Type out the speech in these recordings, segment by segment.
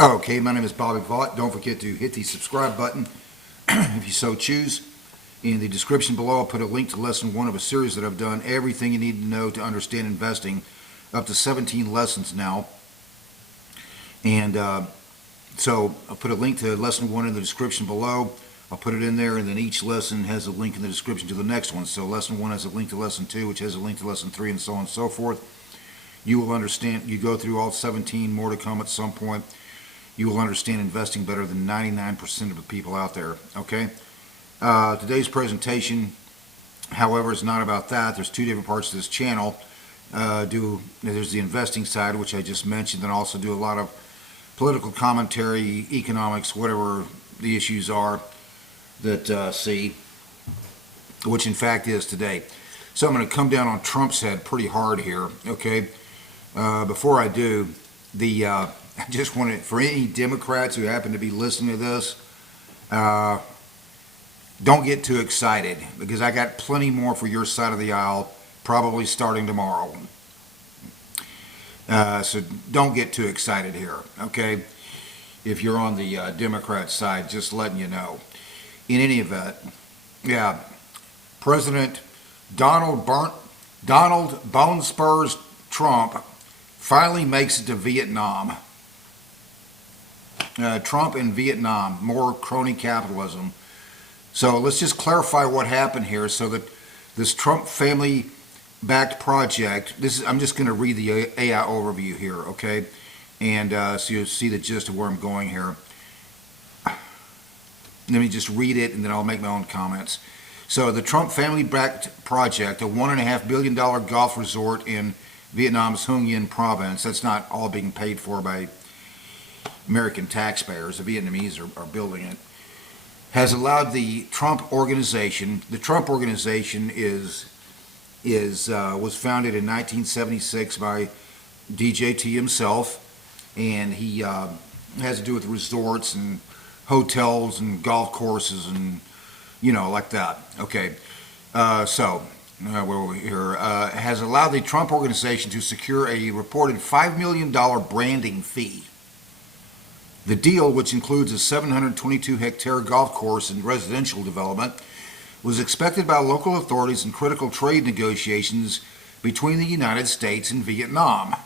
Okay, my name is Bobby Vaught. Don't forget to hit the subscribe button if you so choose. In the description below, I'll put a link to lesson 1 of a series that I've done, Everything You Need to Know to Understand Investing, up to 17 lessons now. And so I'll put a link to lesson 1 in the description below. I'll put it in there, and then each lesson has a link in the description to the next one. So lesson 1 has a link to lesson 2, which has a link to lesson 3, and so on and so forth. You will understand, you go through all 17, more to come at some point. You will understand investing better than 99% of the people out there, okay? Today's presentation, however, is not about that. There's two different parts to this channel. There's the investing side, which I just mentioned, and also do a lot of political commentary, economics, whatever the issues are that see, which in fact is today. So I'm going to come down on Trump's head pretty hard here, okay? Before I do, I just want to, for any Democrats who happen to be listening to this, don't get too excited, because I got plenty more for your side of the aisle, probably starting tomorrow. So don't get too excited here, okay? If you're on the Democrat side, just letting you know. In any event, yeah, President Donald Bone Spurs Trump finally makes it to Vietnam. Trump in Vietnam, more crony capitalism. So let's just clarify what happened here, so that this Trump family-backed project, I'm just going to read the AI overview here, okay? And so you'll see the gist of where I'm going here. Let me just read it, and then I'll make my own comments. So the Trump family-backed project, a $1.5 billion golf resort in Vietnam's Hung Yên province, that's not all being paid for by American taxpayers, the Vietnamese are building it, has allowed the Trump organization. The Trump organization was founded in 1976 by DJT himself, and he has to do with resorts and hotels and golf courses and, you know, like that. Okay, where were we here? Has allowed the Trump organization to secure a reported $5 million branding fee. The deal, which includes a 722-hectare golf course and residential development, was expected by local authorities in critical trade negotiations between the United States and Vietnam.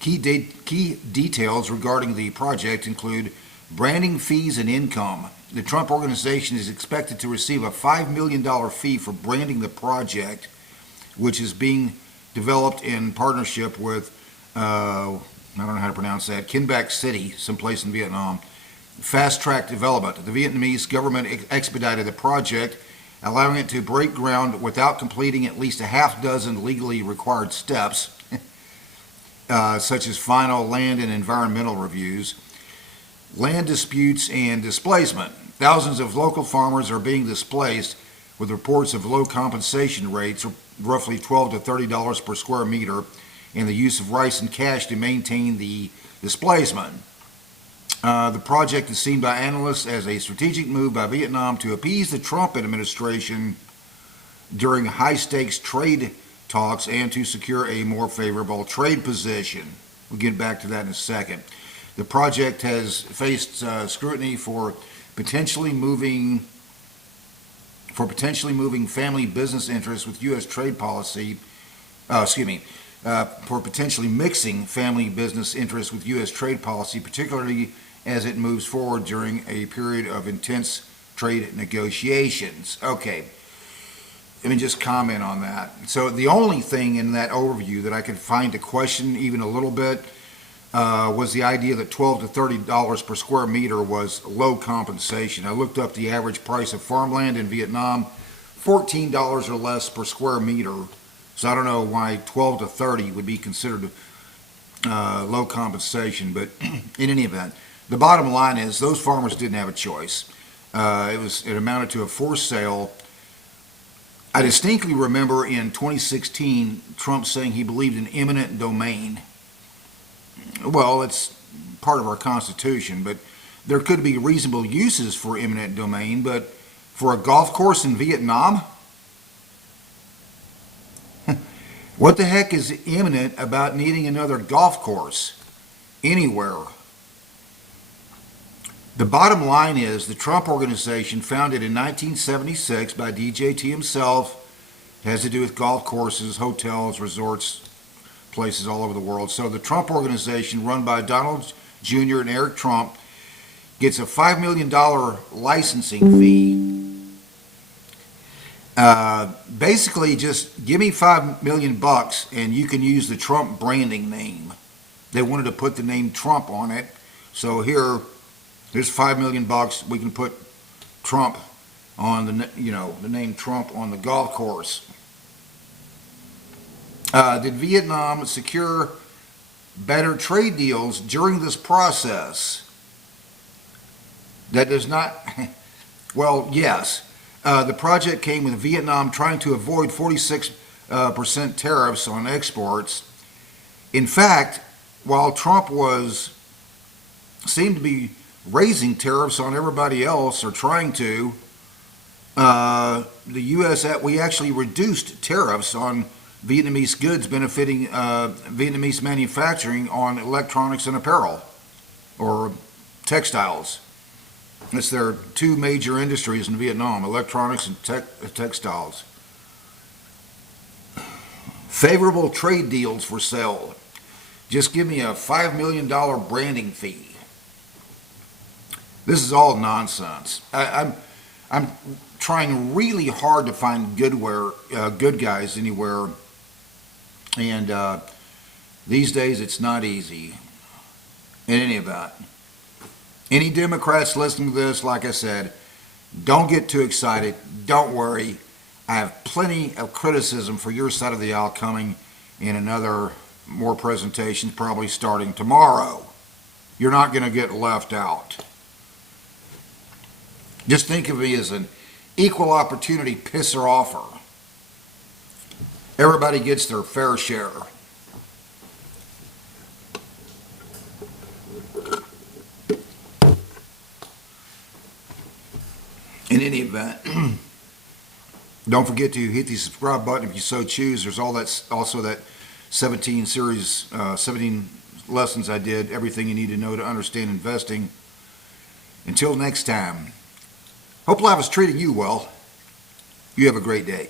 Key details regarding the project include branding fees and income. The Trump organization is expected to receive a $5 million fee for branding the project, which is being developed in partnership with I don't know how to pronounce that, Kinh Bac City, someplace in Vietnam. Fast-track development. The Vietnamese government expedited the project, allowing it to break ground without completing at least a half dozen legally required steps, such as final land and environmental reviews, land disputes, and displacement. Thousands of local farmers are being displaced, with reports of low compensation rates, roughly $12 to $30 per square meter, and the use of rice and cash to maintain the displacement. The project is seen by analysts as a strategic move by Vietnam to appease the Trump administration during high-stakes trade talks and to secure a more favorable trade position. We'll get back to that in a second. The project has faced scrutiny for potentially moving family business interests with U.S. trade policy. For potentially mixing family business interests with U.S. trade policy, particularly as it moves forward during a period of intense trade negotiations. Okay, let me just comment on that. So the only thing in that overview that I could find to question even a little bit was the idea that $12 to $30 per square meter was low compensation. I looked up the average price of farmland in Vietnam, $14 or less per square meter. So I don't know why 12 to 30 would be considered low compensation, but in any event, the bottom line is those farmers didn't have a choice. It amounted to a forced sale. I distinctly remember in 2016 Trump saying he believed in eminent domain. Well, it's part of our Constitution, but there could be reasonable uses for eminent domain, but for a golf course in Vietnam? What the heck is imminent about needing another golf course anywhere? The bottom line is the Trump Organization, founded in 1976 by DJT himself, has to do with golf courses, hotels, resorts, places all over the world. So the Trump Organization, run by Donald Jr. and Eric Trump, gets a $5 million licensing fee. Basically, just give me $5 million and you can use the Trump branding name. They wanted to put the name Trump on it, so there's $5 million. We can put Trump on the name Trump on the golf course. Did Vietnam secure better trade deals during this process? That does not. Well, yes. The project came with Vietnam trying to avoid 46% tariffs on exports. In fact, while Trump seemed to be raising tariffs on everybody else, or trying to, the U.S. we actually reduced tariffs on Vietnamese goods, benefiting Vietnamese manufacturing on electronics and apparel, or textiles. It's their two major industries in Vietnam: electronics and textiles. Favorable trade deals for sale. Just give me a $5 million branding fee. This is all nonsense. I'm trying really hard to find good guys anywhere, and these days it's not easy. In any event, any Democrats listening to this, like I said, don't get too excited. Don't worry. I have plenty of criticism for your side of the aisle coming in more presentations, probably starting tomorrow. You're not going to get left out. Just think of me as an equal opportunity pisser offer. Everybody gets their fair share. In any event, don't forget to hit the subscribe button if you so choose. There's also that 17 lessons I did, everything you need to know to understand investing. Until next time, hope life is treating you well. You have a great day.